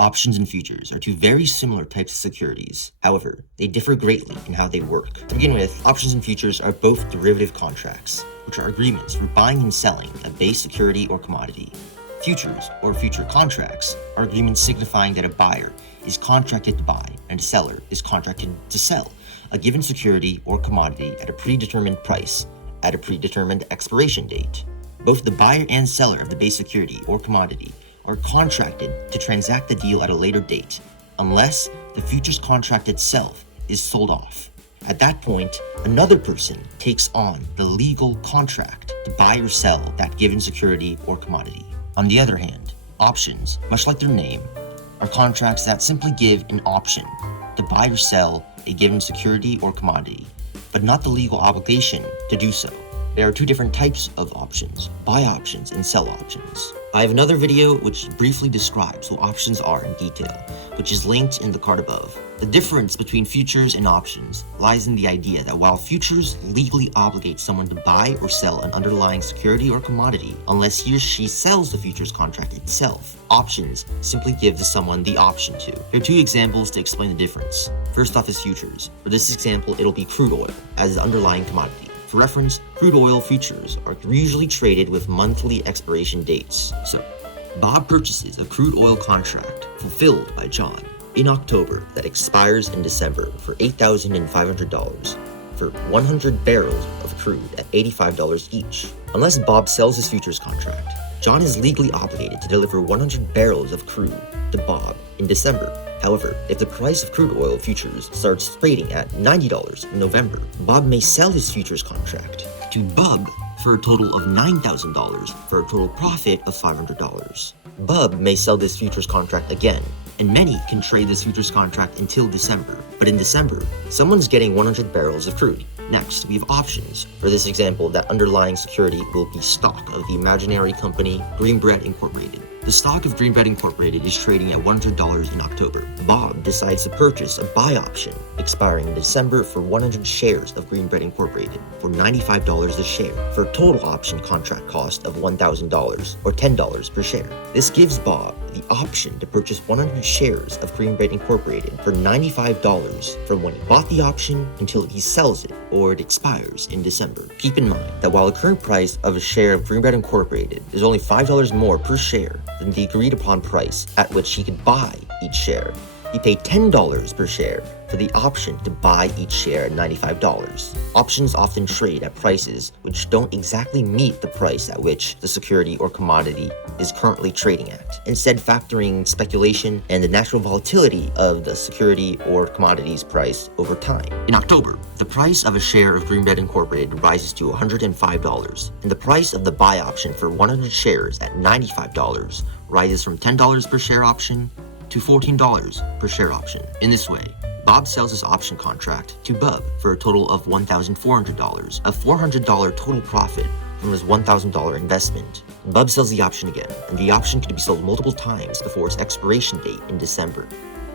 Options and futures are two very similar types of securities. However, they differ greatly in how they work. To begin with, options and futures are both derivative contracts, which are agreements for buying and selling a base security or commodity. Futures, or future contracts, are agreements signifying that a buyer is contracted to buy and a seller is contracted to sell a given security or commodity at a predetermined price at a predetermined expiration date. Both the buyer and seller of the base security or commodity are contracted to transact the deal at a later date, unless the futures contract itself is sold off. At that point, another person takes on the legal contract to buy or sell that given security or commodity. On the other hand, options, much like their name, are contracts that simply give an option to buy or sell a given security or commodity, but not the legal obligation to do so. There are two different types of options, buy options and sell options. I have another video which briefly describes what options are in detail, which is linked in the card above. The difference between futures and options lies in the idea that while futures legally obligate someone to buy or sell an underlying security or commodity unless he or she sells the futures contract itself, options simply give to someone the option to. There are two examples to explain the difference. First off is futures. For this example, it'll be crude oil as the underlying commodity. For reference, crude oil futures are usually traded with monthly expiration dates. So, Bob purchases a crude oil contract fulfilled by John in October that expires in December for $8,500 for 100 barrels of crude at $85 each. Unless Bob sells his futures contract, John is legally obligated to deliver 100 barrels of crude to Bob in December. However, if the price of crude oil futures starts trading at $90 in November, Bob may sell his futures contract to Bub for a total of $9,000 for a total profit of $500. Bub may sell this futures contract again, and many can trade this futures contract until December. But in December, someone's getting 100 barrels of crude. Next, we have options. For this example, that underlying security will be stock of the imaginary company Greenbread Incorporated. The stock of Greenbread Incorporated is trading at $100 in October. Bob decides to purchase a buy option expiring in December for 100 shares of Greenbread Incorporated for $95 a share for a total option contract cost of $1,000 or $10 per share. This gives Bob the option to purchase 100 shares of Greenbread Incorporated for $95 from when he bought the option until he sells it or it expires in December. Keep in mind that while the current price of a share of Greenbread Incorporated is only $5 more per share than the agreed upon price at which he could buy each share, he paid $10 per share for the option to buy each share at $95. Options often trade at prices which don't exactly meet the price at which the security or commodity is currently trading at, instead factoring speculation and the natural volatility of the security or commodity's price over time. In October, the price of a share of Greenbread Incorporated rises to $105, and the price of the buy option for 100 shares at $95 rises from $10 per share option to $14 per share option. In this way, Bob sells his option contract to Bub for a total of $1,400, a $400 total profit from his $1,000 investment. Bub sells the option again, and the option could be sold multiple times before its expiration date in December.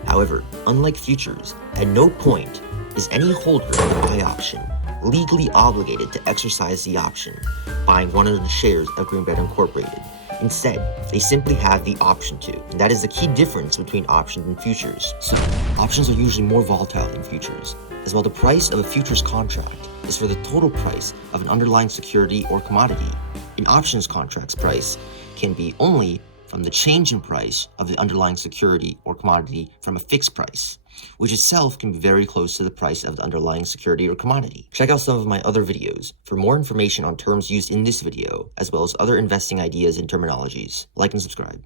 However, unlike futures, at no point is any holder of the buy option legally obligated to exercise the option, buying 100 shares of Greenbread Incorporated. Instead, they simply have the option to, and that is the key difference between options and futures. So, options are usually more volatile than futures, as while the price of a futures contract is for the total price of an underlying security or commodity. An options contract's price can be only from the change in price of the underlying security or commodity from a fixed price, which itself can be very close to the price of the underlying security or commodity. Check out some of my other videos for more information on terms used in this video, as well as other investing ideas and terminologies. Like and subscribe.